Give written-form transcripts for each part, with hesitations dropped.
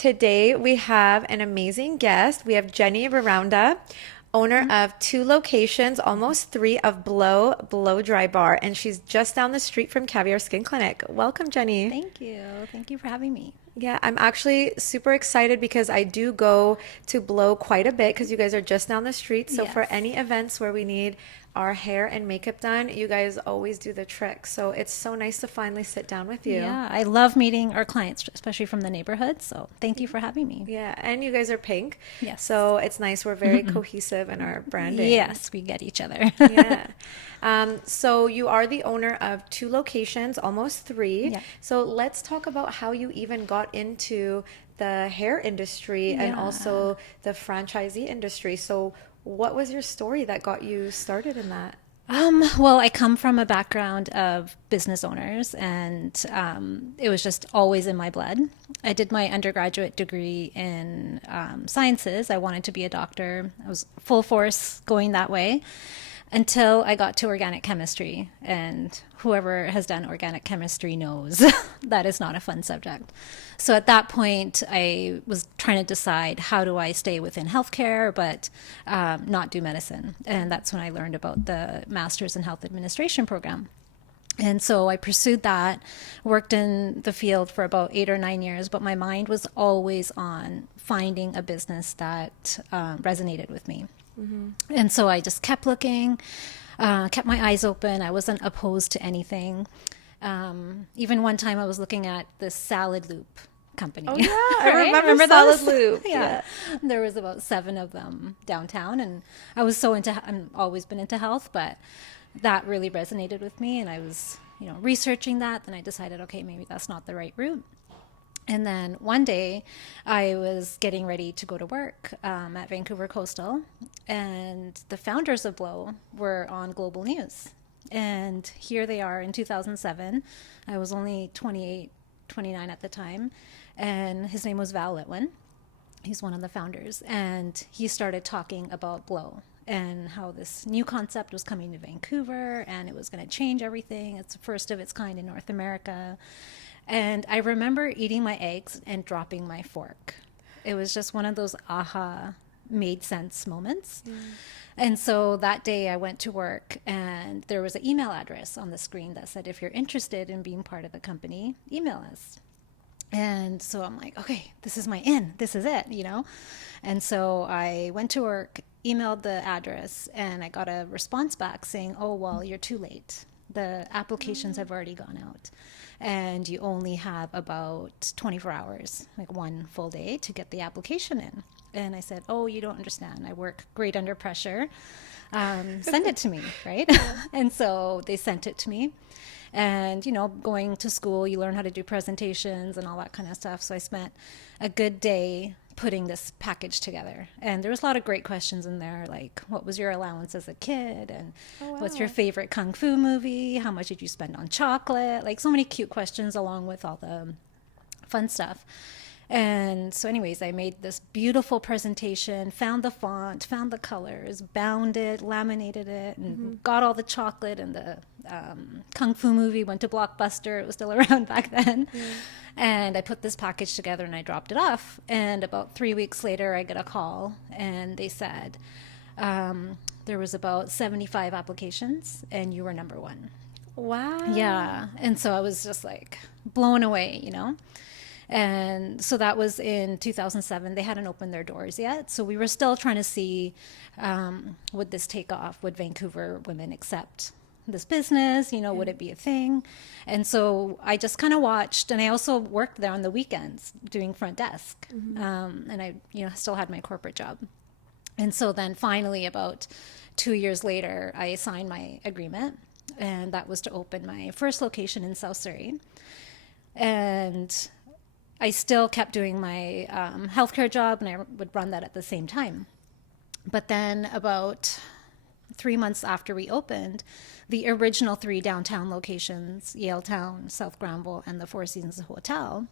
Today we have an amazing guest. We have Jenny Randhawa, owner of two locations, almost three, of Blo Blow Dry Bar, and she's just down the street from Caviar Skin Clinic. Welcome, Jenny. Thank you. Thank you for having me. Yeah, I'm actually super excited because I do go to Blow quite a bit because you guys are just down the street. So for Yes. any events where we need our hair and makeup done, you guys always do the trick. So it's so nice to finally sit down with you. Yeah, I love meeting our clients, especially from the neighborhood. So thank you for having me. Yeah, and you guys are pink. Yes. So it's nice. We're very cohesive in our branding. Yes, we get each other. Yeah. So you are the owner of two locations, almost three. Yeah. So let's talk about how you even got into the hair industry and Yeah. also the franchisee industry. So what was your story that got you started in that? Well, I come from a background of business owners, and it was just always in my blood. I did my undergraduate degree in sciences. I wanted to be a doctor. I was full force going that way until I got to organic chemistry. And whoever has done organic chemistry knows that is not a fun subject. So at that point, I was trying to decide, how do I stay within healthcare but not do medicine? And that's when I learned about the Master's in Health Administration program. And so I pursued that, worked in the field for about 8 or 9 years, but my mind was always on finding a business that resonated with me. And so I just kept looking, kept my eyes open. I wasn't opposed to anything. Even one time I was looking at this salad loop company. Oh, yeah, I Right? remember those? Salad Loop. Yeah. There was about 7 of them downtown, and I was so into, I've always been into health, but that really resonated with me. And I was, researching that. Then I decided, okay, maybe that's not the right route. And then one day I was getting ready to go to work at Vancouver Coastal, and the founders of Blo were on global news. And here they are in 2007. I was only 28, 29 at the time. And his name was Val Litwin. He's one of the founders. And he started talking about Blo and how this new concept was coming to Vancouver and it was going to change everything. It's the first of its kind in North America. And I remember eating my eggs and dropping my fork. It was just one of those aha, made sense moments. And so that day I went to work and there was an email address on the screen that said, if you're interested in being part of the company, email us. And so I'm like, okay, this is my in. This is it. And so I went to work, emailed the address, and I got a response back saying, oh, well, you're too late. The applications have already gone out, and you only have about 24 hours, like one full day, to get the application in. And I said, oh, you don't understand. I work great under pressure. Send it to me, right? And so they sent it to me. And, going to school, you learn how to do presentations and all that kind of stuff. So I spent a good day putting this package together. And there was a lot of great questions in there, like, what was your allowance as a kid? And Oh, what's your wow. favorite kung fu movie? How much did you spend on chocolate? Like, so many cute questions along with all the fun stuff. And so anyways, I made this beautiful presentation, found the font, found the colors, bound it, laminated it, and got all the chocolate and the Kung Fu movie, went to Blockbuster. It was still around back then. And I put this package together and I dropped it off. And about 3 weeks later, I get a call and they said, there was about 75 applications and you were number one. Wow. Yeah. And so I was just like blown away. And so that was in 2007. They hadn't opened their doors yet. So we were still trying to see, would this take off? Would Vancouver women accept this business? Would it be a thing? And so I just kind of watched. And I also worked there on the weekends doing front desk. And I, still had my corporate job. And so then finally, about 2 years later, I signed my agreement. And that was to open my first location in South Surrey. And I still kept doing my healthcare job, and I would run that at the same time. But then about 3 months after we opened, the original 3 downtown locations, Yaletown, South Granville, and the Four Seasons Hotel,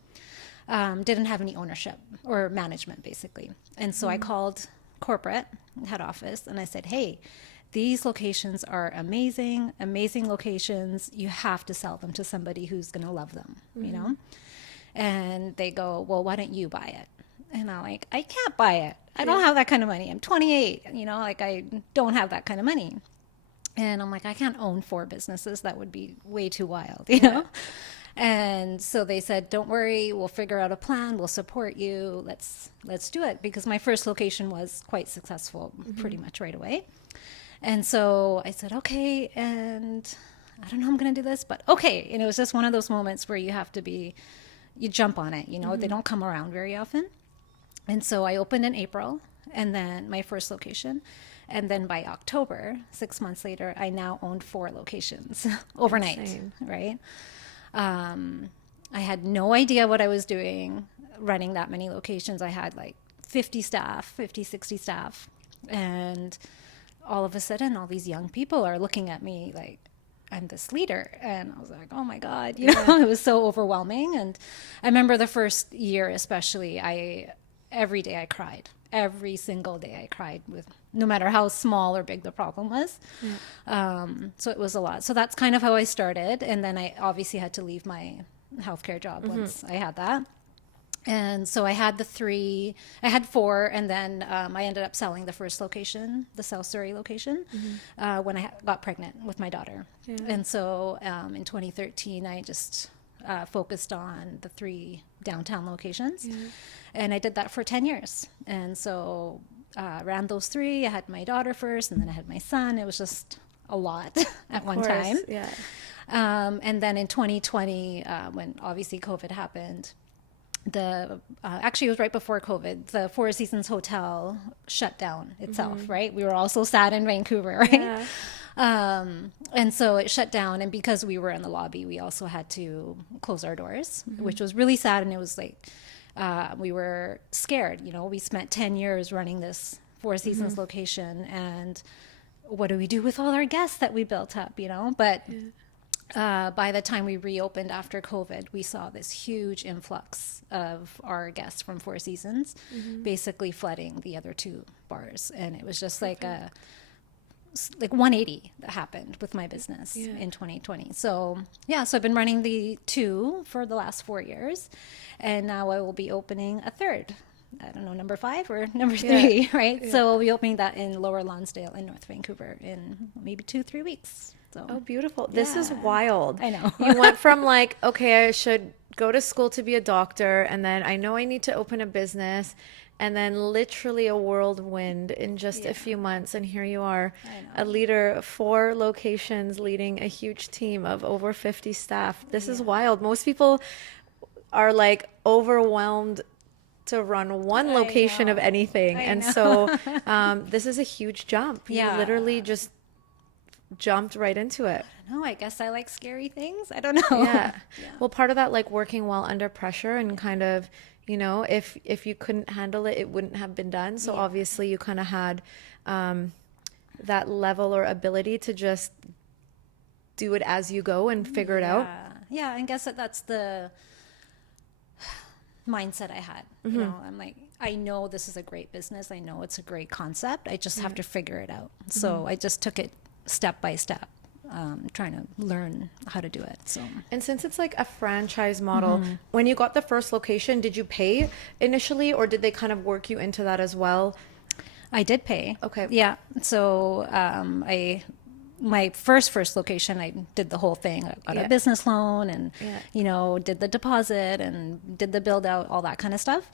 didn't have any ownership or management, basically. And so I called corporate head office, and I said, hey, these locations are amazing, amazing locations. You have to sell them to somebody who's going to love them, And they go, well, why don't you buy it? And I'm like, I can't buy it. I don't have that kind of money. I'm 28, you know, like I don't have that kind of money. And I'm like, I can't own 4 businesses. That would be way too wild, you know? And so they said, don't worry, we'll figure out a plan. We'll support you. Let's do it. Because my first location was quite successful pretty much right away. And so I said, okay. And I don't know how I'm going to do this, but okay. And it was just one of those moments where you jump on it, you know, they don't come around very often. And so I opened in April, and then my first location. And then by October, 6 months later, I now owned 4 locations overnight, Insane. right? I had no idea what I was doing running that many locations. I had like 50, 60 staff. And all of a sudden, all these young people are looking at me like, I'm this leader. And I was like, oh my God, you know, it was so overwhelming. And I remember the first year, especially, every day I cried. Every single day I cried, with no matter how small or big the problem was. So it was a lot. So that's kind of how I started. And then I obviously had to leave my healthcare job once I had that. And so I had I had 4, and then I ended up selling the first location, the South Surrey location, when I got pregnant with my daughter. And so in 2013, I just focused on the 3 downtown locations. And I did that for 10 years. And so ran those 3. I had my daughter first, and then I had my son. It was just a lot at one time. Yeah. And then in 2020, when obviously COVID happened, actually it was right before COVID, the Four Seasons Hotel shut down itself, right? We were all so sad in Vancouver, right? And so it shut down. And because we were in the lobby, we also had to close our doors, which was really sad. And it was like, we were scared, you know, we spent 10 years running this Four Seasons location, and what do we do with all our guests that we built up, you know? But by the time we reopened after COVID, we saw this huge influx of our guests from Four Seasons, basically flooding the other 2 bars. And it was just like 180 that happened with my business in 2020. So so I've been running the 2 for the last 4 years, and now I will be opening a 3rd. I don't know, number 5 or number 3, right? So we'll be opening that in Lower Lonsdale in North Vancouver in maybe 2-3 weeks. So Oh, beautiful. This is wild. I know. You went from like, okay, I should go to school to be a doctor, and then I know I need to open a business, and then literally a whirlwind in just a few months. And here you are, a leader of 4 locations, leading a huge team of over 50 staff. This is wild. Most people are like overwhelmed to run one location of anything. And so this is a huge jump. You literally just jumped right into it. No, I guess I like scary things. I don't know. Yeah. Well, part of that, like working well under pressure, and kind of, you know, if you couldn't handle it, it wouldn't have been done. So obviously you kind of had that level or ability to just do it as you go and figure it out. Yeah, I guess that's the mindset I had. You know, I'm like, I know this is a great business. I know it's a great concept. I just have to figure it out. So I just took it step by step, trying to learn how to do it. So, and since it's like a franchise model, when you got the first location, did you pay initially, or did they kind of work you into that as well? I did pay. Okay. Yeah. So my first location, I did the whole thing. I got a business loan, and you know, did the deposit and did the build out, all that kind of stuff.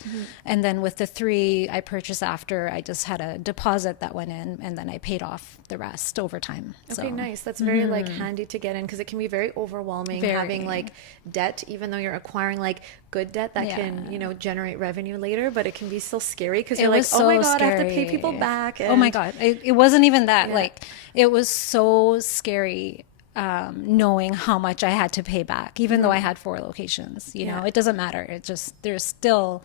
And then with the 3 I purchased after, I just had a deposit that went in, and then I paid off the rest over time. Okay, nice. That's very like handy to get in, because it can be very overwhelming having like debt, even though you're acquiring like good debt that can, you know, generate revenue later, but it can be still scary because you're like, oh my God, I have to pay people back. Oh my God. It wasn't even that. Like, it was so scary knowing how much I had to pay back, even though I had 4 locations. You know, it doesn't matter. It just, there's still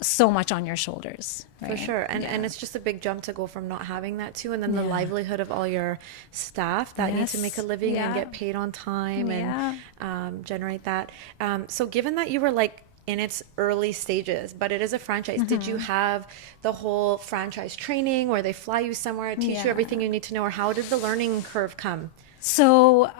so much on your shoulders. Right? For sure. And it's just a big jump to go from not having that to, and then the livelihood of all your staff that need to make a living and get paid on time and generate that. So given that you were like in its early stages, but it is a franchise, did you have the whole franchise training where they fly you somewhere, teach you everything you need to know, or how did the learning curve come? So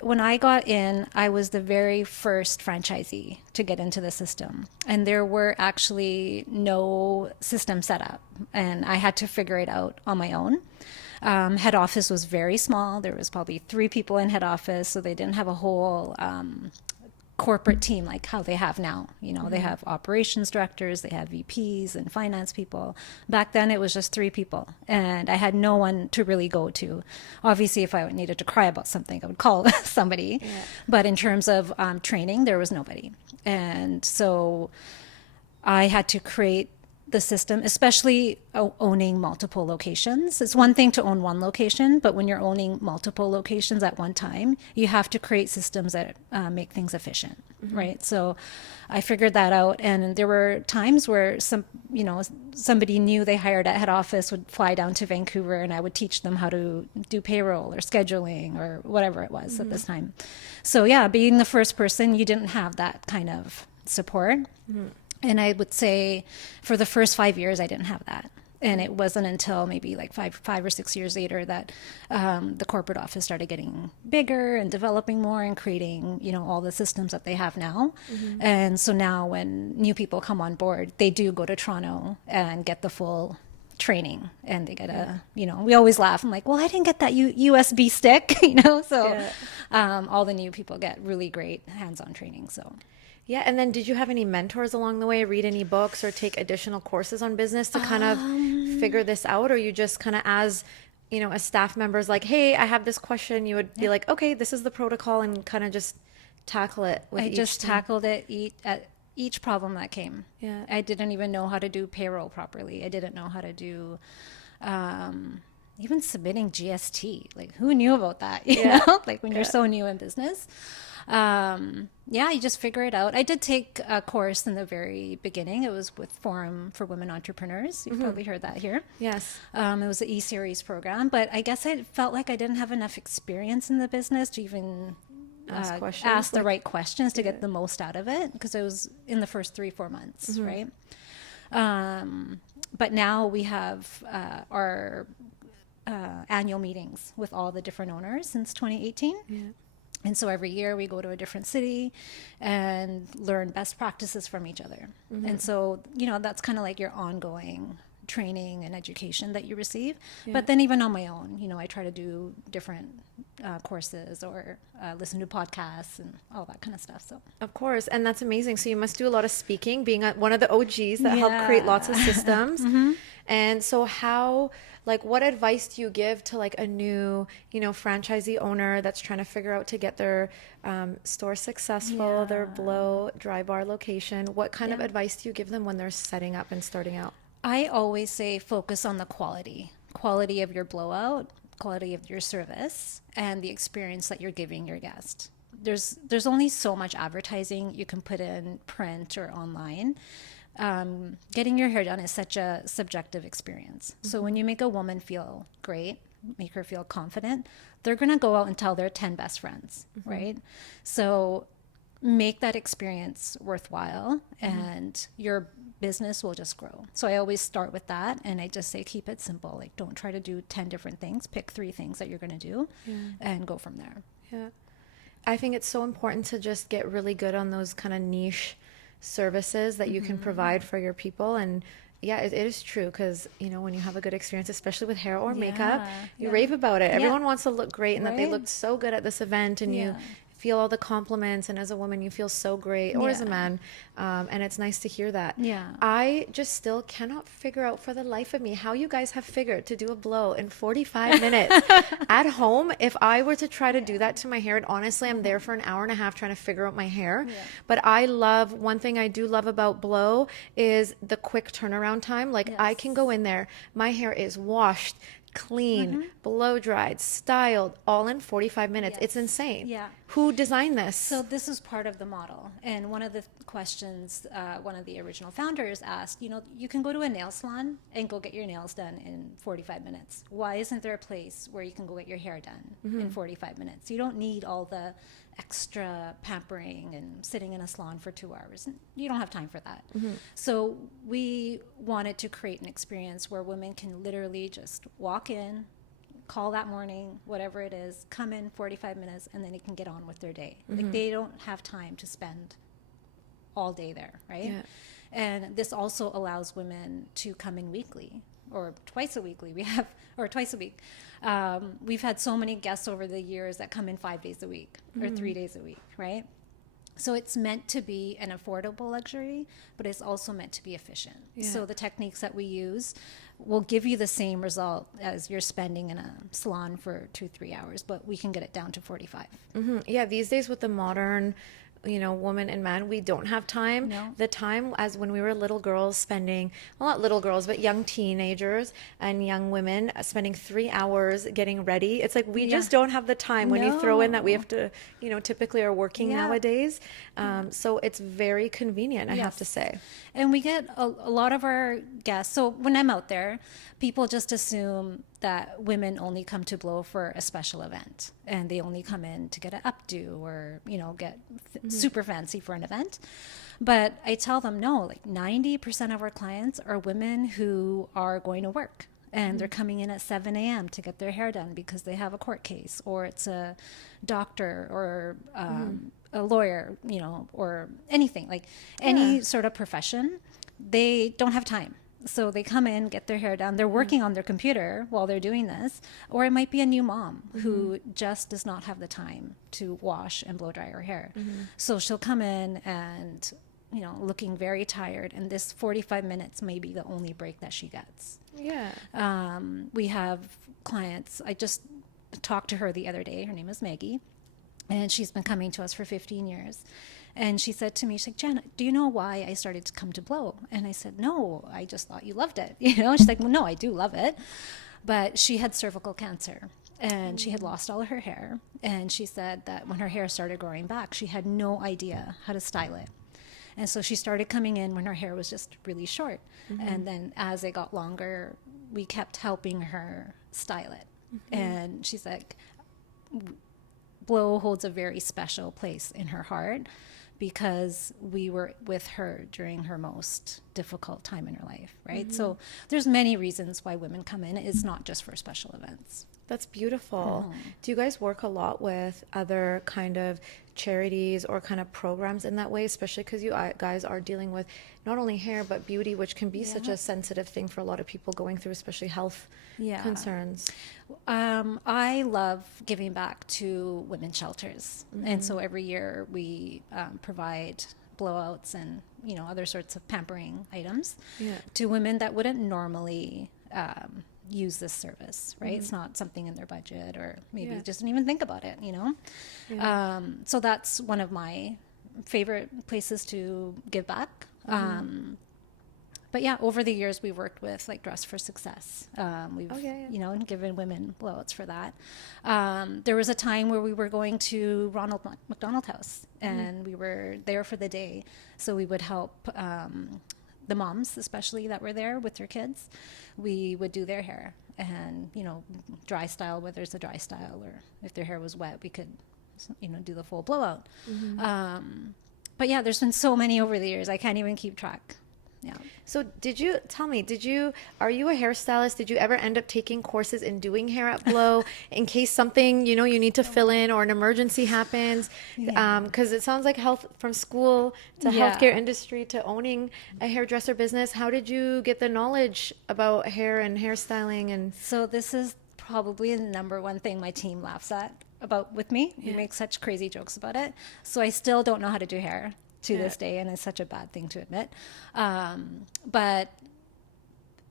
when I got in, I was the very first franchisee to get into the system, and there were actually no system set up, and I had to figure it out on my own. Head office was very small. There was probably 3 people in head office, so they didn't have a whole corporate team like how they have now. They have operations directors, they have VPs and finance people. Back then it was just 3 people, and I had no one to really go to. Obviously, if I needed to cry about something, I would call somebody. Yeah. But in terms of training, there was nobody. And so I had to create the system, especially owning multiple locations. It's one thing to own one location, but when you're owning multiple locations at one time, you have to create systems that make things efficient, right? So I figured that out, and there were times where somebody new they hired at head office would fly down to Vancouver, and I would teach them how to do payroll or scheduling or whatever it was at this time. So yeah, being the first person, you didn't have that kind of support. And I would say for the first 5 years, I didn't have that. And it wasn't until maybe like 5 or 6 years later that the corporate office started getting bigger and developing more and creating, all the systems that they have now. And so now when new people come on board, they do go to Toronto and get the full training, and they get we always laugh. I'm like, well, I didn't get that USB stick, so all the new people get really great hands-on training. So. Yeah, and then did you have any mentors along the way, read any books or take additional courses on business to kind of figure this out? Or you just kind of as staff members like, hey, I have this question, you would be like, okay, this is the protocol, and kind of just tackle it with each I just team? tackled it at each problem that came. Yeah. I didn't even know how to do payroll properly. I didn't know how to do even submitting GST. Like, who knew about that? You know, like when you're so new in business. You just figure it out. I did take a course in the very beginning. It was with Forum for Women Entrepreneurs. You've probably heard that here. Yes. It was an E-series program, but I guess I felt like I didn't have enough experience in the business to even ask the right questions to get the most out of it, because it was in the first 3-4 months, right? But now we have our annual meetings with all the different owners since 2018. Yeah. And so every year we go to a different city and learn best practices from each other. And so, that's kind of like your ongoing training and education that you receive. But then even on my own, I try to do different courses or listen to podcasts and all that kind of stuff. So Of course, and that's amazing. So you must do a lot of speaking, being one of the OGs that helped create lots of systems. And so what advice do you give to like a new, franchisee owner that's trying to figure out to get their store successful, their Blow Dry Bar location? What kind of advice do you give them when they're setting up and starting out? I always say focus on the quality of your blowout, quality of your service, and the experience that you're giving your guest. There's only so much advertising you can put in print or online. Getting your hair done is such a subjective experience. So when you make a woman feel great, make her feel confident, they're going to go out and tell their 10 best friends, right? So make that experience worthwhile, and your business will just grow. So I always start with that, and I just say keep it simple. Like, don't try to do 10 different things. Pick 3 things that you're going to do and go from there. Yeah. I think it's so important to just get really good on those kind of niche services that you can provide for your people. And it is true, because when you have a good experience, especially with hair or makeup, you rave about it. Everyone wants to look great, and that they looked so good at this event, and you feel all the compliments, and as a woman you feel so great, or as a man, and it's nice to hear that. I just still cannot figure out for the life of me how you guys have figured to do a blow in 45 minutes at home. If I were to try to do that to my hair, and honestly I'm there for an hour and a half trying to figure out my hair. But one thing I do love about Blow is the quick turnaround time. Like, I can go in there, my hair is washed, clean, blow dried, styled, all in 45 minutes. It's insane. Who designed this? So this is part of the model. And one of the questions one of the original founders asked, you can go to a nail salon and go get your nails done in 45 minutes. Why isn't there a place where you can go get your hair done in 45 minutes? You don't need all the extra pampering and sitting in a salon for 2 hours. You don't have time for that. So we wanted to create an experience where women can literally just walk in, call that morning, whatever it is, come in 45 minutes, and then they can get on with their day. Like they don't have time to spend all day there, right? Yeah. And this also allows women to come in weekly or twice a weekly. Or twice a week. We've had so many guests over the years that come in 5 days a week or 3 days a week, right? So it's meant to be an affordable luxury, but it's also meant to be efficient. Yeah. So the techniques that we use will give you the same result as you're spending in a salon for 2-3 hours, but we can get it down to 45. Yeah, these days with the modern, woman and man, we don't have time. No. The time as when we were little girls spending, well, not little girls, but young teenagers and young women spending 3 hours getting ready. It's like we just don't have the time when you throw in that we have to, typically are working nowadays. So it's very convenient, I have to say. And we get a lot of our guests. So when I'm out there, people just assume that women only come to Blo for a special event, and they only come in to get an updo or, get super fancy for an event. But I tell them, no, like 90% of our clients are women who are going to work. And they're coming in at 7 a.m. to get their hair done because they have a court case, or it's a doctor or a lawyer, or anything, like any sort of profession. They don't have time. So they come in, get their hair done. They're working on their computer while they're doing this. Or it might be a new mom who just does not have the time to wash and blow dry her hair. So she'll come in and, looking very tired. And this 45 minutes may be the only break that she gets. Yeah. We have clients. I just talked to her the other day. Her name is Maggie. And she's been coming to us for 15 years. And she said to me, she's like, Jen, do you know why I started to come to Blo? And I said, no, I just thought you loved it. She's like, well, no, I do love it. But she had cervical cancer and she had lost all of her hair. And she said that when her hair started growing back, she had no idea how to style it. And so she started coming in when her hair was just really short. And then as it got longer, we kept helping her style it. And she's like, Blo holds a very special place in her heart because we were with her during her most difficult time in her life, right? So there's many reasons why women come in. It's not just for special events. That's beautiful. Do you guys work a lot with other kind of charities or kind of programs in that way, especially because you guys are dealing with not only hair but beauty, which can be such a sensitive thing for a lot of people going through, especially health concerns? I love giving back to women's shelters. And so every year we provide blowouts and other sorts of pampering items to women that wouldn't normally use this service, right? It's not something in their budget, or maybe just didn't even think about it, so that's one of my favorite places to give back. But yeah, over the years we've worked with like Dress for Success. We've given women blowouts for that. There was a time where we were going to Ronald McDonald House, and we were there for the day, so we would help the moms, especially that were there with their kids. We would do their hair and dry style, whether it's a dry style, or if their hair was wet, we could do the full blowout. But yeah, there's been so many over the years, I can't even keep track. Yeah. So are you a hairstylist? Did you ever end up taking courses in doing hair at Blo in case something, you need to fill in or an emergency happens? Because it sounds like from school to healthcare industry to owning a hairdresser business. How did you get the knowledge about hair and hairstyling? And so this is probably the number one thing my team laughs about with me. We make such crazy jokes about it. So I still don't know how to do hair to this day, and it's such a bad thing to admit. But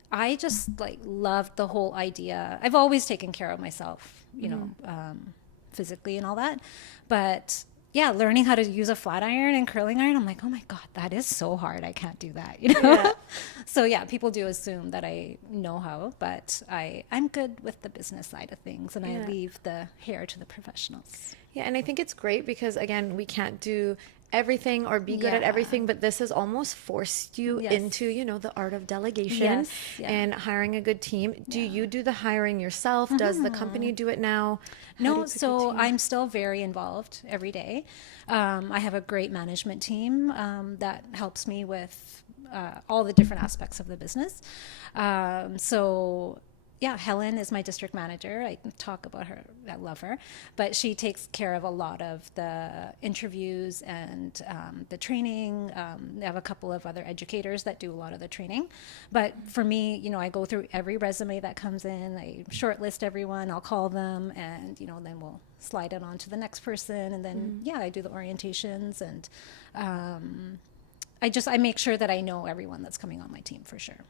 I just loved the whole idea. I've always taken care of myself, physically and all that. But yeah, learning how to use a flat iron and curling iron, I'm like, oh my God, that is so hard. I can't do that, So yeah, people do assume that I know how, but I'm good with the business side of things, and I leave the hair to the professionals. Yeah, and I think it's great because, again, we can't do everything or be good at everything, but this has almost forced you into, the art of delegation and hiring a good team. Do you do the hiring yourself? Does the company do it now? No, so I'm still very involved every day. I have a great management team that helps me with all the different aspects of the business. So yeah, Helen is my district manager. I talk about her. I love her, but she takes care of a lot of the interviews and the training. They have a couple of other educators that do a lot of the training. But for me, you know, I go through every resume that comes in. I shortlist everyone. I'll call them, and you know, then we'll slide it on to the next person. And then yeah, I do the orientations, and I make sure that I know everyone that's coming on my team for sure.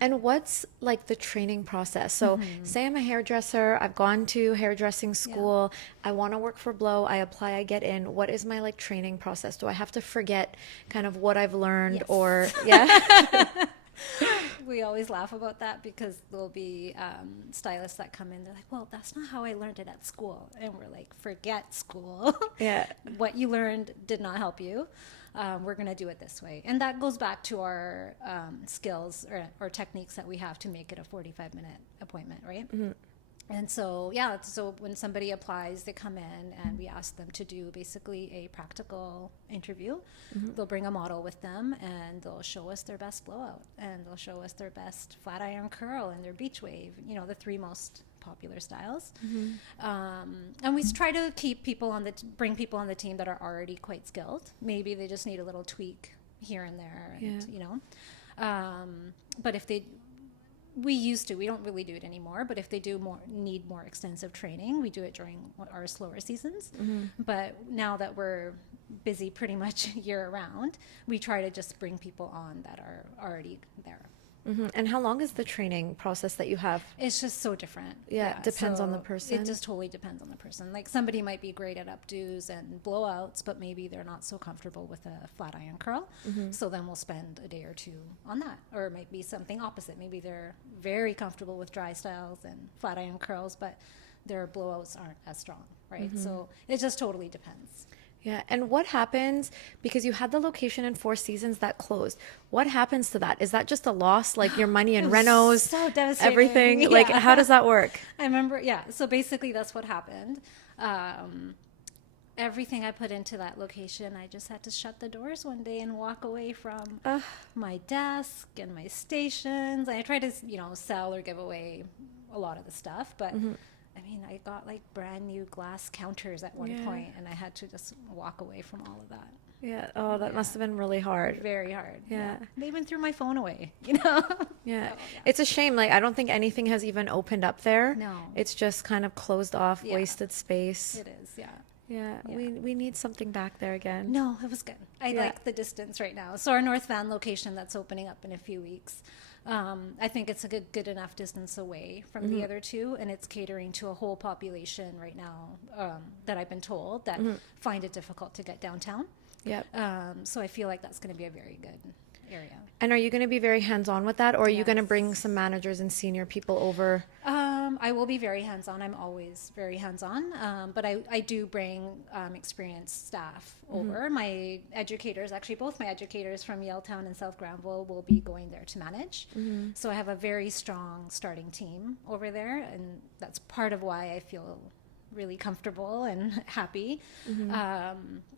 And what's like the training process? So say I'm a hairdresser, I've gone to hairdressing school, I want to work for Blow, I apply, I get in. What is my like training process? Do I have to forget kind of what I've learned Yes. or yeah? We always laugh about that because there'll be stylists that come in. They're like, well, that's not how I learned it at school. And we're like, forget school. Yeah. What you learned did not help you. We're going to do it this way. And that goes back to our skills or techniques that we have to make it a 45-minute appointment, right? And so, yeah, so when somebody applies, they come in and we ask them to do basically a practical interview. They'll bring a model with them and they'll show us their best blowout and they'll show us their best flat iron curl and their beach wave, you know, the three most popular styles. And we try to keep people bring people on the team that are already quite skilled. Maybe they just need a little tweak here and there, and, you know. But if we don't really do it anymore, but if they need more extensive training, we do it during our slower seasons. But now that we're busy pretty much year round, we try to just bring people on that are already there. And how long is the training process that you have? It's just so different. Yeah, depends on the person. It just totally depends on the person. Like somebody might be great at updos and blowouts, but maybe they're not so comfortable with a flat iron curl. So then we'll spend a day or two on that. Or it might be something opposite. Maybe they're very comfortable with dry styles and flat iron curls, but their blowouts aren't as strong, right? So it just totally depends. Yeah. And what happens, because you had the location in Four Seasons that closed, what happens to that? Is that just a loss, like your money and renos, so devastating. everything? Yeah. Like, how does that work? I remember, yeah. So basically that's what happened. Everything I put into that location, I just had to shut the doors one day and walk away from my desk and my stations. I tried to, you know, sell or give away a lot of the stuff, but I mean, I got like brand new glass counters at one point, and I had to just walk away from all of that. Yeah. Oh, that must have been really hard. Very hard. Yeah. They even threw my phone away, you know? Yeah. It's a shame. Like, I don't think anything has even opened up there. No. It's just kind of closed off, wasted space. It is, yeah. Yeah. We need something back there again. No, it was good. I like the distance right now. So our North Van location that's opening up in a few weeks, I think it's a good enough distance away from the other two, and it's catering to a whole population right now that I've been told that find it difficult to get downtown. Yep. So I feel like that's going to be a very good area. And are you going to be very hands-on with that, or are you going to bring some managers and senior people over? I will be very hands-on. I'm always very hands-on, but I do bring experienced staff over. My educators, actually both my educators from Yaletown and South Granville, will be going there to manage. So I have a very strong starting team over there, and that's part of why I feel really comfortable and happy.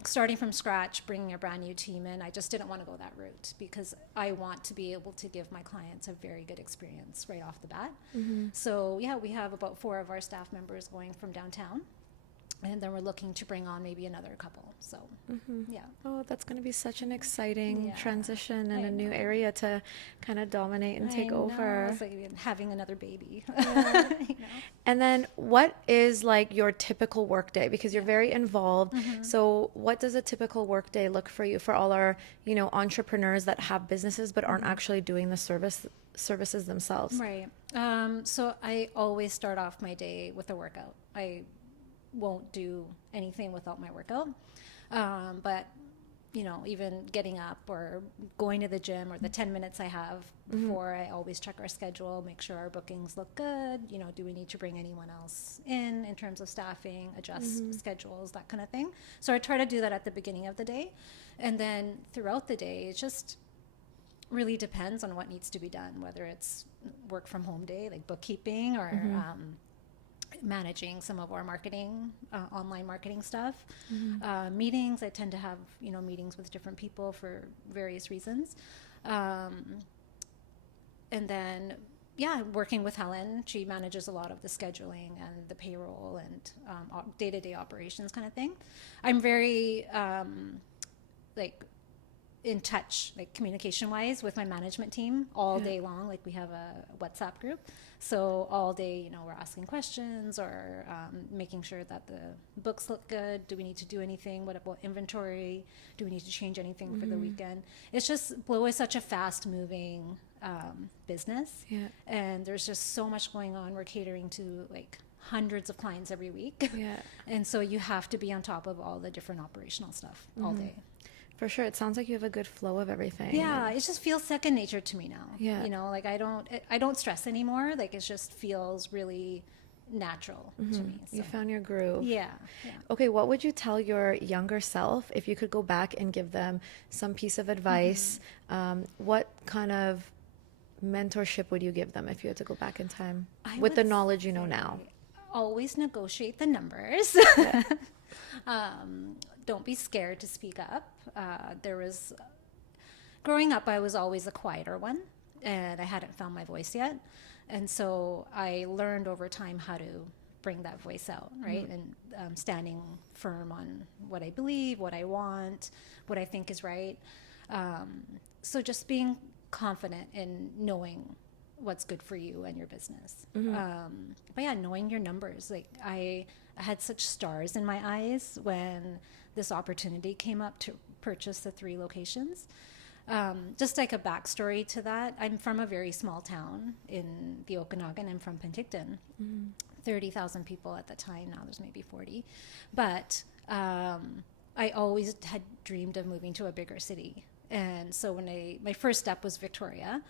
Starting from scratch, bringing a brand new team in, I just didn't want to go that route because I want to be able to give my clients a very good experience right off the bat. So yeah, we have about 4 of our staff members going from downtown, and then we're looking to bring on maybe another couple. So yeah. Oh, that's going to be such an exciting transition and a new area to kind of dominate and take over. It's like having another baby. You know? And then what is like your typical work day? Because you're very involved. So what does a typical work day look for you, for all our, you know, entrepreneurs that have businesses but aren't actually doing the services themselves? Right. So I always start off my day with a workout. I won't do anything without my workout. But, you know, even getting up or going to the gym or the 10 minutes I have before, I always check our schedule, make sure our bookings look good. You know, do we need to bring anyone else in terms of staffing, adjust schedules, that kind of thing. So I try to do that at the beginning of the day. And then throughout the day, it just really depends on what needs to be done, whether it's work from home day, like bookkeeping, or managing some of our marketing, online marketing stuff. Meetings, I tend to have, you know, meetings with different people for various reasons. And then, yeah, working with Helen, she manages a lot of the scheduling and the payroll and day-to-day operations kind of thing. I'm very like in touch, like communication wise, with my management team all day long. Like we have a WhatsApp group, so all day, you know, we're asking questions or making sure that the books look good. Do we need to do anything? What about inventory? Do we need to change anything for the weekend? It's just, Blo is such a fast moving business, and there's just so much going on. We're catering to like hundreds of clients every week, and so you have to be on top of all the different operational stuff all day. For sure. It sounds like you have a good flow of everything. Yeah, it just feels second nature to me now. Yeah. You know, like I don't stress anymore. Like it just feels really natural to me. So. You found your groove. Yeah. Okay, what would you tell your younger self if you could go back and give them some piece of advice? What kind of mentorship would you give them if you had to go back in time with the knowledge you know now? Always negotiate the numbers. Don't be scared to speak up. Growing up, I was always a quieter one, and I hadn't found my voice yet. And so I learned over time how to bring that voice out, right? And standing firm on what I believe, what I want, what I think is right. So just being confident in knowing what's good for you and your business. But yeah, knowing your numbers. Like I had such stars in my eyes when this opportunity came up to purchase the 3 locations. Just like a backstory to that, I'm from a very small town in the Okanagan. I'm from Penticton. 30,000 people at the time. Now there's maybe 40. But I always had dreamed of moving to a bigger city. And so my first step was Victoria.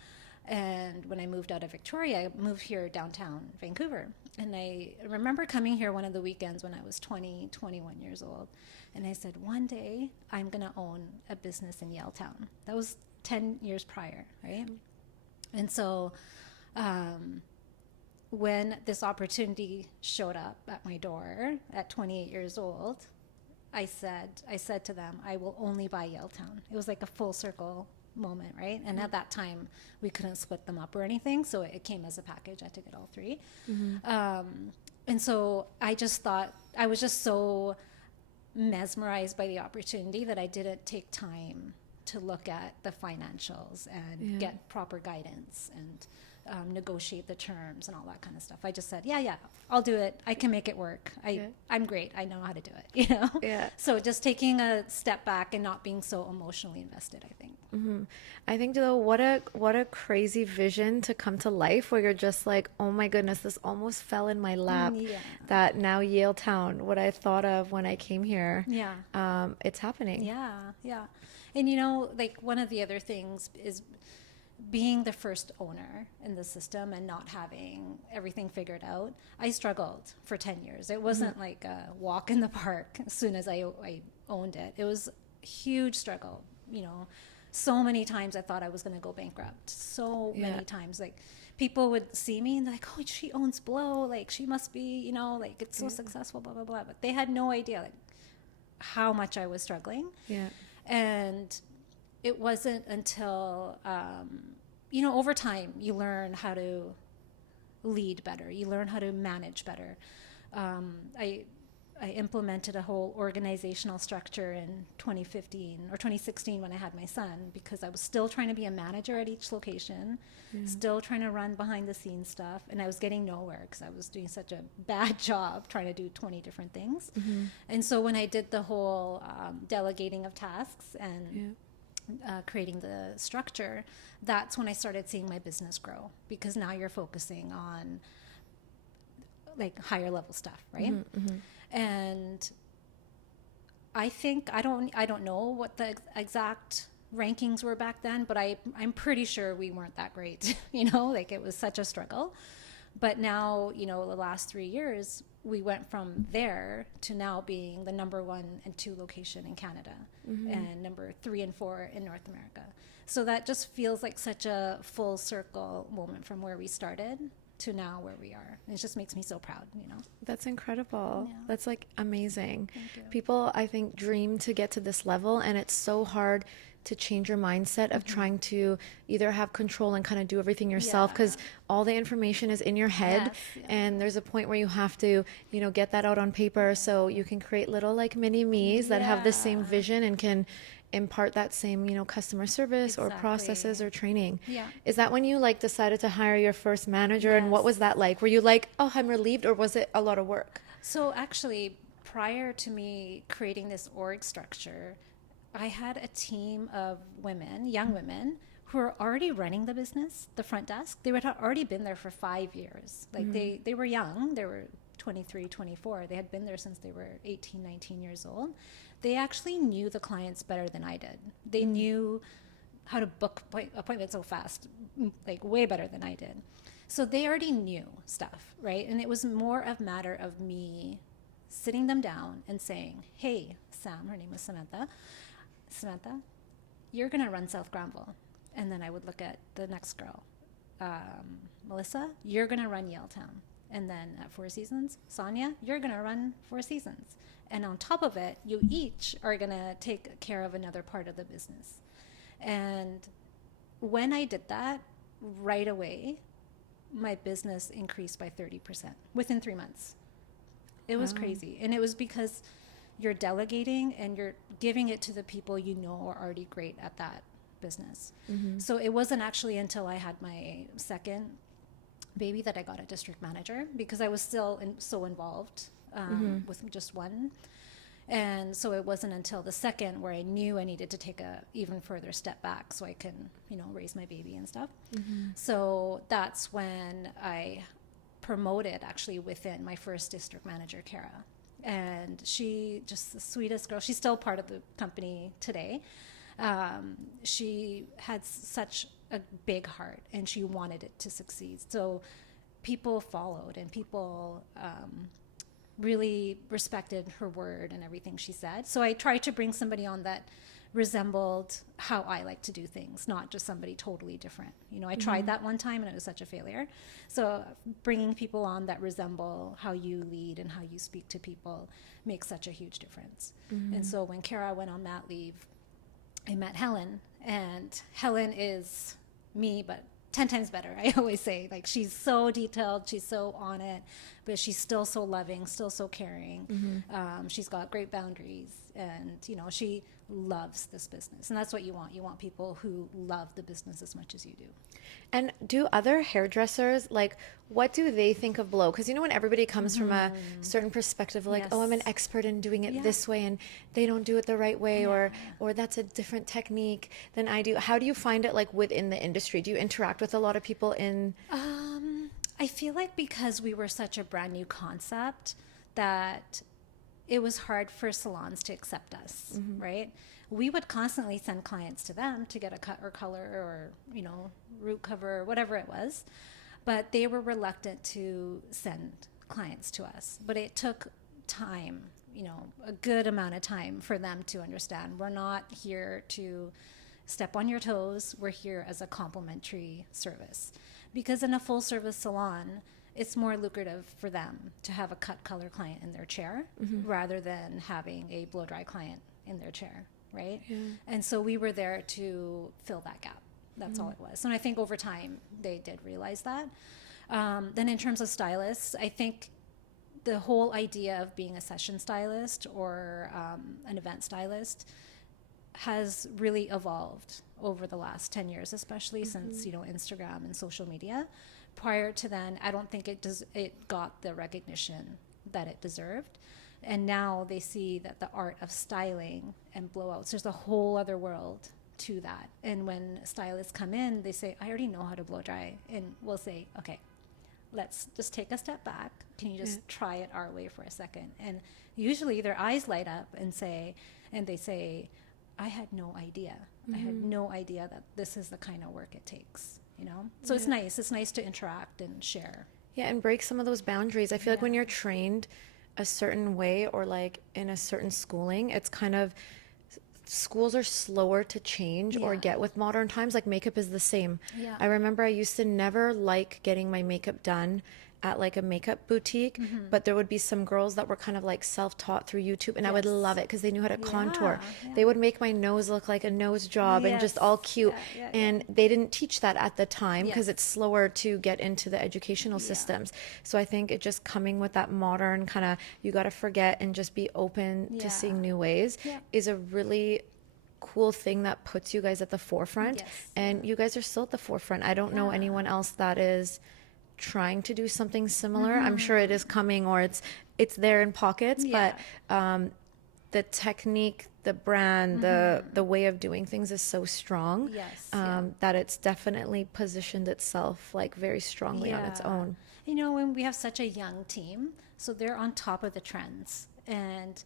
And when I moved out of Victoria, I moved here downtown Vancouver. And I remember coming here one of the weekends when I was 21 years old. And I said, one day I'm going to own a business in Yaletown. That was 10 years prior, right? And so when this opportunity showed up at my door at 28 years old, I said to them, I will only buy Yaletown. It was like a full circle moment, right? And at that time we couldn't split them up or anything, so it came as a package. I had to get all 3. And so I just thought, I was just so mesmerized by the opportunity that I didn't take time to look at the financials and get proper guidance and negotiate the terms and all that kind of stuff. I just said, yeah, I'll do it. I can make it work. I'm great. I know how to do it, you know? Yeah. So just taking a step back and not being so emotionally invested, I think. I think, though, what a crazy vision to come to life where you're just like, oh my goodness, this almost fell in my lap. That now Yaletown, what I thought of when I came here, it's happening. Yeah. And you know, like one of the other things is being the first owner in the system and not having everything figured out. I struggled for 10 years. It wasn't like a walk in the park as soon as I owned it. It was a huge struggle, you know. So many times I thought I was going to go bankrupt. So many times, like people would see me and they're like, oh, she owns Blo, like she must be, you know, like it's so successful, blah, blah, blah. But they had no idea like how much I was struggling. And it wasn't until, you know, over time you learn how to lead better. You learn how to manage better. I implemented a whole organizational structure in 2015 or 2016 when I had my son, because I was still trying to be a manager at each location, still trying to run behind the scenes stuff, and I was getting nowhere because I was doing such a bad job trying to do 20 different things. And so when I did the whole delegating of tasks and creating the structure, that's when I started seeing my business grow, because now you're focusing on like higher level stuff, right? And I think I don't know what the exact rankings were back then, but I'm pretty sure we weren't that great. You know, like it was such a struggle. But now, you know, the last 3 years we went from there to now being the number 1 and 2 location in Canada and number 3 and 4 in North America. So that just feels like such a full circle moment from where we started to now where we are. It just makes me so proud, you know. That's incredible. Yeah. That's like amazing. Thank you. People, I think, dream to get to this level, and it's so hard to change your mindset of trying to either have control and kind of do everything yourself, because all the information is in your head. And there's a point where you have to, you know, get that out on paper so you can create little like mini me's that have the same vision and can impart that same, you know, customer service or processes or training. Is that when you like decided to hire your first manager, and what was that like? Were you like, oh, I'm relieved, or was it a lot of work? So actually, prior to me creating this org structure, I had a team of women, young women, who were already running the business, the front desk. They had already been there for 5 years. Like they were young. They were 23, 24. They had been there since they were 18, 19 years old. They actually knew the clients better than I did. They knew how to book appointments so fast, like way better than I did. So they already knew stuff, right? And it was more a matter of me sitting them down and saying, hey, Sam, her name was Samantha, you're going to run South Granville. And then I would look at the next girl, Melissa, you're going to run Yaletown. And then at Four Seasons, Sonia, you're going to run Four Seasons. And on top of it, you each are going to take care of another part of the business. And when I did that, right away, my business increased by 30% within 3 months. It was crazy. And it was because you're delegating and you're giving it to the people you know are already great at that business. So it wasn't actually until I had my second baby that I got a district manager, because I was still so involved with just one. And so it wasn't until the second where I knew I needed to take a even further step back so I can, you know, raise my baby and stuff. So that's when I promoted actually within my first district manager, Kara. And she just the sweetest girl. She's still part of the company today. She had such a big heart and she wanted it to succeed. So people followed and people really respected her word and everything she said. So I tried to bring somebody on that resembled how I like to do things, not just somebody totally different. You know, I tried that one time and it was such a failure. So bringing people on that resemble how you lead and how you speak to people makes such a huge difference. And so when Kara went on mat leave, I met Helen, and Helen is me, but 10 times better. I always say, like, she's so detailed, she's so on it, but she's still so loving, still so caring. She's got great boundaries, and, you know, she loves this business. And that's what you want. You want people who love the business as much as you do. And do other hairdressers, like, what do they think of Blo? Because, you know, when everybody comes from a certain perspective, like, oh, I'm an expert in doing it this way, and they don't do it the right way, or that's a different technique than I do. How do you find it, like, within the industry? Do you interact with a lot of people in... I feel like because we were such a brand new concept that it was hard for salons to accept us, right? We would constantly send clients to them to get a cut or color or, you know, root cover, whatever it was. But they were reluctant to send clients to us. But it took time, you know, a good amount of time for them to understand. We're not here to step on your toes. We're here as a complimentary service. Because in a full service salon, it's more lucrative for them to have a cut color client in their chair rather than having a blow dry client in their chair, right? And so we were there to fill that gap. That's all it was. And I think over time they did realize that. Then in terms of stylists, I think the whole idea of being a session stylist or an event stylist has really evolved over the last 10 years, especially since, you know, Instagram and social media. Prior to then, I don't think it got the recognition that it deserved. And now they see that the art of styling and blowouts, there's a whole other world to that. And when stylists come in, they say, I already know how to blow dry. And we'll say, okay, let's just take a step back. Can you just try it our way for a second? And usually their eyes light up and they say, I had no idea. I had no idea that this is the kind of work it takes, you know? So it's nice. It's nice to interact and share. Yeah, and break some of those boundaries. I feel like when you're trained a certain way or like in a certain schooling, it's kind of, schools are slower to change or get with modern times. Like makeup is the same. I remember I used to never like getting my makeup done at like a makeup boutique, but there would be some girls that were kind of like self-taught through YouTube, and I would Yes. love it because they knew how to contour. Yeah. They would make my nose look like a nose job and just all Yes. cute. Yeah. And they didn't teach that at the time because Yes. it's slower to get into the educational systems. So I think it just coming with that modern kind of, you got to forget and just be open to seeing new ways is a really cool thing that puts you guys at the forefront. Yes. And you guys are still at the forefront. I don't know anyone else that is trying to do something similar. I'm sure it is coming, or it's there in pockets, but the technique, the brand, the way of doing things is so strong that it's definitely positioned itself like very strongly on its own. You know, when we have such a young team, so they're on top of the trends, and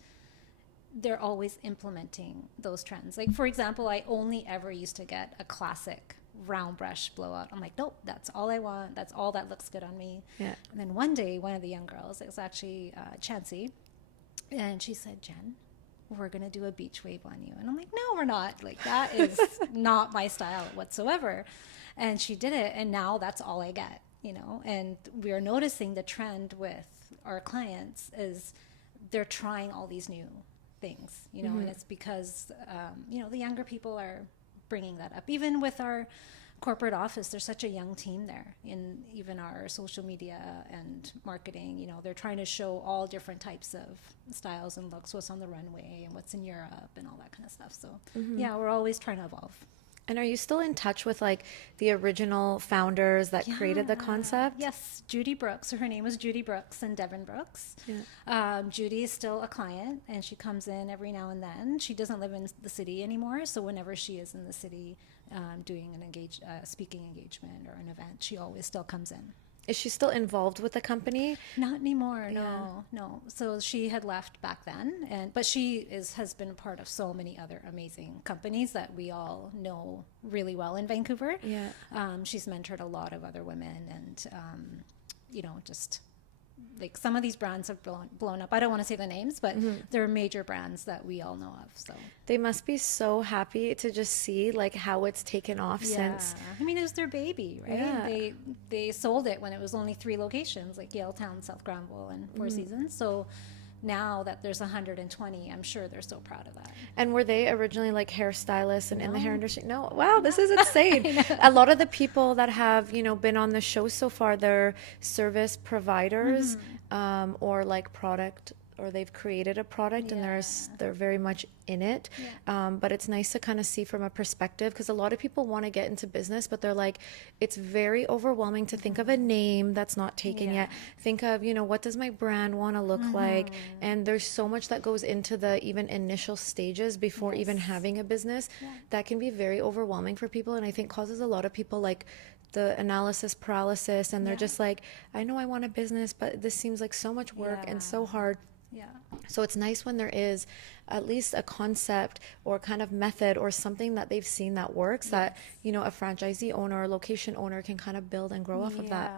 they're always implementing those trends. Like, for example, I only ever used to get a classic round brush blowout. I'm like, nope, that's all I want. That's all that looks good on me. Yeah. And then one day, one of the young girls, it was actually Chansey, and she said, Jen, we're going to do a beach wave on you. And I'm like, no, we're not. Like, that is not my style whatsoever. And she did it, and now that's all I get, you know. And we are noticing the trend with our clients is they're trying all these new things, you know, and it's because, you know, the younger people are bringing that up. Even with our corporate office, there's such a young team there. In even our social media and marketing, you know, they're trying to show all different types of styles and looks, what's on the runway and what's in Europe and all that kind of stuff. So yeah, we're always trying to evolve. And are you still in touch with like the original founders that created the concept? Yes, Judy Brooks. So her name was Judy Brooks and Devin Brooks. Judy is still a client, and she comes in every now and then. She doesn't live in the city anymore, so whenever she is in the city doing an speaking engagement or an event, she always still comes in. Is she still involved with the company? Not anymore. No. So she had left back then, but she has been part of so many other amazing companies that we all know really well in Vancouver. Yeah. She's mentored a lot of other women, and you know, just like some of these brands have blown up. I don't want to say the names, but they're major brands that we all know of. So they must be so happy to just see like how it's taken off since. I mean, it was their baby, right? Yeah. They sold it when it was only 3 locations, like Yaletown, South Granville, and Four Seasons. So now that there's 120, I'm sure they're so proud of that. And were they originally like hairstylists and in the hair industry? No. Wow, this is insane. A lot of the people that have, you know, been on the show so far, they're service providers or like product, or they've created a product and they're very much in it. But it's nice to kind of see from a perspective, because a lot of people want to get into business, but they're like, it's very overwhelming to think of a name that's not taken yet. Think of, you know, what does my brand want to look like? And there's so much that goes into the even initial stages before even having a business that can be very overwhelming for people, and I think causes a lot of people like the analysis paralysis, and they're just like, I know I want a business, but this seems like so much work and so hard. So it's nice when there is at least a concept or kind of method or something that they've seen that works, that, you know, a franchisee owner or location owner can kind of build and grow off of that.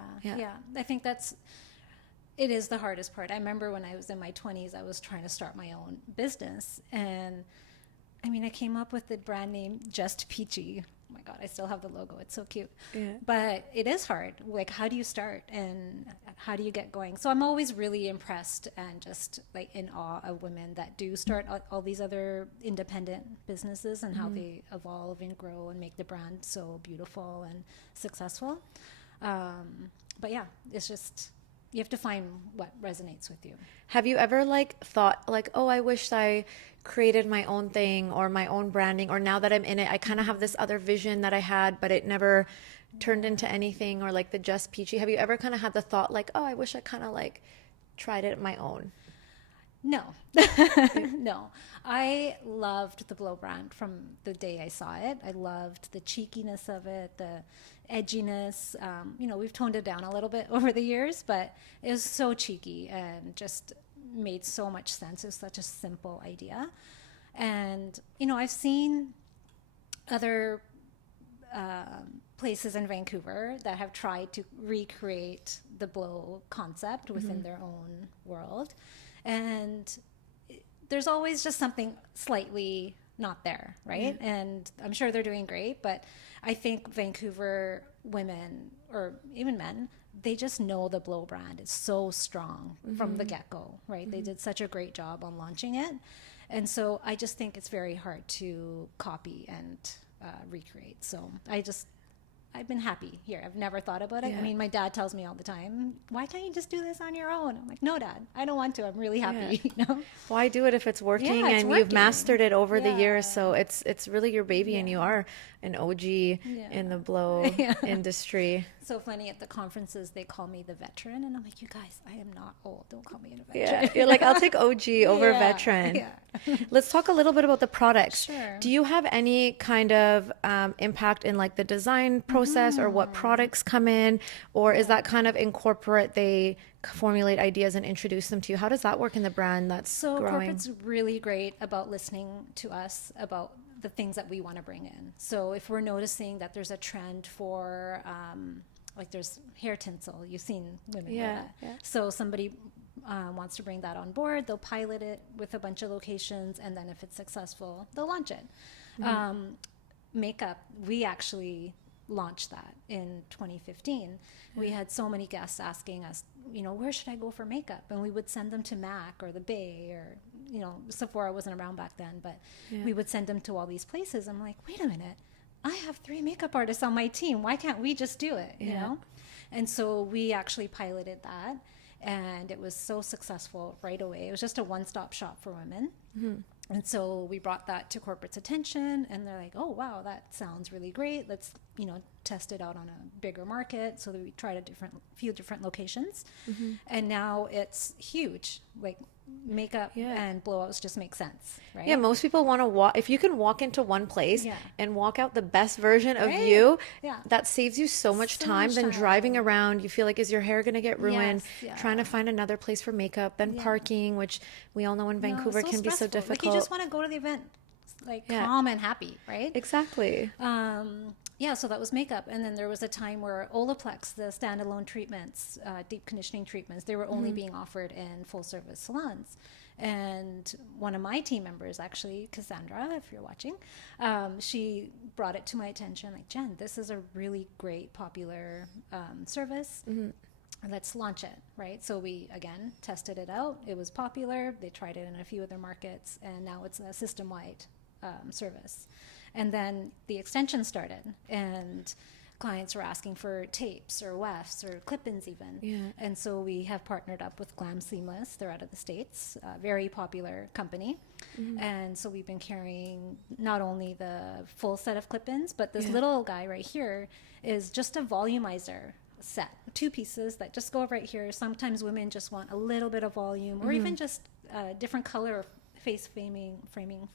I think it is the hardest part. I remember when I was in my 20s, I was trying to start my own business, and I mean, I came up with the brand name Just Peachy. Oh my God, I still have the logo. It's so cute. But it is hard. Like, how do you start and how do you get going? So I'm always really impressed and just like in awe of women that do start all these other independent businesses and how they evolve and grow and make the brand so beautiful and successful. But yeah, it's just, you have to find what resonates with you. Have you ever like thought like, oh, I wish I created my own thing or my own branding, or now that I'm in it, I kind of have this other vision that I had, but it never turned into anything, or like the Just Peachy? Have you ever kind of had the thought like, oh, I wish I kind of like tried it my own? No. No. I loved the Blo brand from the day I saw it. I loved the cheekiness of it, the edginess. You know, we've toned it down a little bit over the years, but it was so cheeky and just made so much sense. It was such a simple idea. And, you know, I've seen other places in Vancouver that have tried to recreate the Blo concept within their own world. And there's always just something slightly not there, right? And I'm sure they're doing great, but I think Vancouver women, or even men, they just know the Blo brand is so strong from the get-go, right? They did such a great job on launching it. And so I just think it's very hard to copy and recreate. So I've been happy here. I've never thought about it. Yeah. I mean, my dad tells me all the time, why can't you just do this on your own? I'm like, no, Dad, I don't want to. I'm really happy, you know? Why do it if it's working Yeah, it's and you've working. mastered it over the Yeah. years? So it's really your baby, and you are an OG in the blow industry. So funny, at the conferences, they call me the veteran. And I'm like, you guys, I am not old. Don't call me a veteran. Yeah, you're like, I'll take OG over Yeah, veteran. yeah. Let's talk a little bit about the products. Sure. Do you have any kind of impact in like the design process or what products come in? Or is that kind of incorporate, they formulate ideas and introduce them to you? How does that work in the brand that's So growing? corporate's really great about listening to us about the things that we want to bring in. So if we're noticing that there's a trend for like there's hair tinsel, you've seen women wear that. Yeah. So somebody wants to bring that on board, they'll pilot it with a bunch of locations, and then if it's successful, they'll launch it. Makeup, we actually launched that in 2015. We had so many guests asking us, you know, where should I go for makeup? And we would send them to MAC or the Bay, or, you know, Sephora wasn't around back then, but we would send them to all these places. I'm like, wait a minute, I have 3 makeup artists on my team. Why can't we just do it, you know? And so we actually piloted that, and it was so successful right away. It was just a one-stop shop for women. And so we brought that to corporate's attention, and they're like, oh, wow, that sounds really great. Let's, you know, test it out on a bigger market. So that we tried a few different locations. And now it's huge. Like, makeup and blowouts just make sense, right? Yeah, most people want to walk. If you can walk into one place and walk out the best version of Right. you, Yeah. that saves you so much So time much than time. driving around. You feel like, is your hair going to get ruined? Yes, yeah. Trying to find another place for makeup, then parking, which we all know in No, Vancouver it's can be so stressful. difficult. Like, you just want to go to the event, like, calm and happy, right? Exactly. Yeah, so that was makeup. And then there was a time where Olaplex, the standalone treatments, deep conditioning treatments, they were only being offered in full service salons. And one of my team members, actually, Cassandra, if you're watching, she brought it to my attention, like, Jen, this is a really great, popular service. Let's launch it, right? So we, again, tested it out. It was popular. They tried it in a few other markets, and now it's a system-wide service. And then the extension started, and clients were asking for tapes or wefts or clip-ins even. Yeah. And so we have partnered up with Glam Seamless. They're out of the States, a very popular company. And so we've been carrying not only the full set of clip-ins, but this little guy right here is just a volumizer set, 2 pieces that just go right here. Sometimes women just want a little bit of volume, or even just different color face framing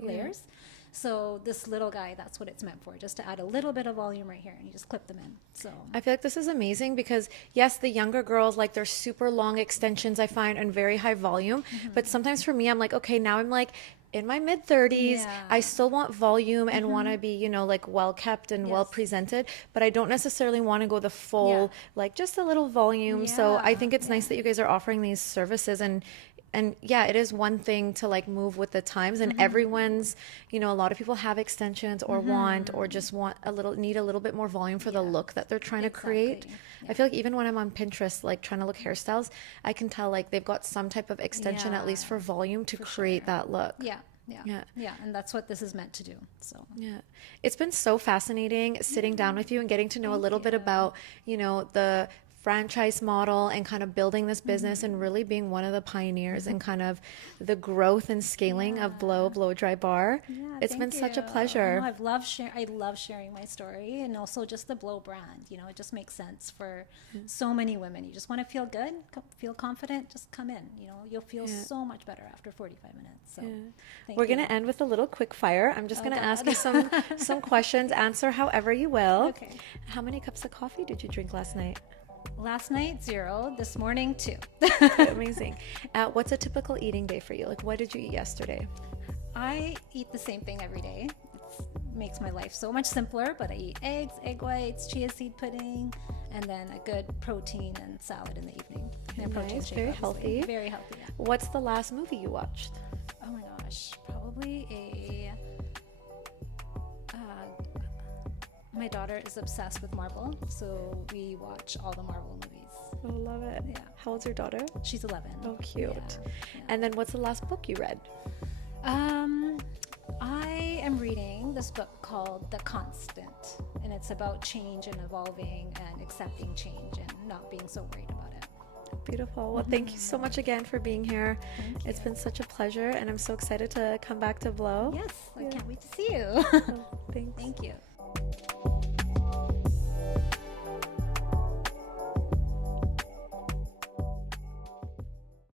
layers. So this little guy, that's what it's meant for, just to add a little bit of volume right here, and you just clip them in. So I feel like this is amazing because, yes, the younger girls like their super long extensions, I find, and very high volume. But sometimes for me, I'm like, okay, now I'm like in my mid 30s. Yeah. I still want volume and want to be, you know, like well kept and well presented, but I don't necessarily want to go the full, like just a little volume. So I think it's nice that you guys are offering these services, and yeah, it is one thing to like move with the times, and everyone's, you know, a lot of people have extensions or want, or just want need a little bit more volume for the look that they're trying to create. I feel like even when I'm on Pinterest, like trying to look hairstyles, I can tell like they've got some type of extension at least for volume to create that look. Yeah, Yeah. and that's what this is meant to do. So Yeah. It's been so fascinating sitting down with you and getting to know a little bit about, you know, the franchise model and kind of building this business and really being one of the pioneers and kind of the growth and scaling of Blo Blow Dry Bar. It's been such a pleasure. I love sharing my story, and also just the Blo brand. You know, it just makes sense for so many women. You just want to feel good, feel confident, just come in. You know, you'll feel so much better after 45 minutes. So We're going to end with a little quick fire. I'm just going to ask you some questions. Answer however you will. Okay. How many cups of coffee did you drink last night? Last night, 0. This morning, 2. Amazing. What's a typical eating day for you? Like, what did you eat yesterday? I eat the same thing every day. It makes my life so much simpler, but I eat eggs, egg whites, chia seed pudding, and then a good protein and salad in the evening. And protein Nice, shake, very obviously. healthy. Very healthy, yeah. What's the last movie you watched? Oh my gosh, probably My daughter is obsessed with Marvel, so we watch all the Marvel movies. Oh, love it. Yeah. How old's your daughter? She's 11. Oh, cute. Yeah. And then what's the last book you read? I am reading this book called The Constant, and it's about change and evolving and accepting change and not being so worried about it. Beautiful. Well, thank you so much again for being here. It's been such a pleasure, and I'm so excited to come back to Blow. Yes, I can't wait to see you. Thanks. Thank you.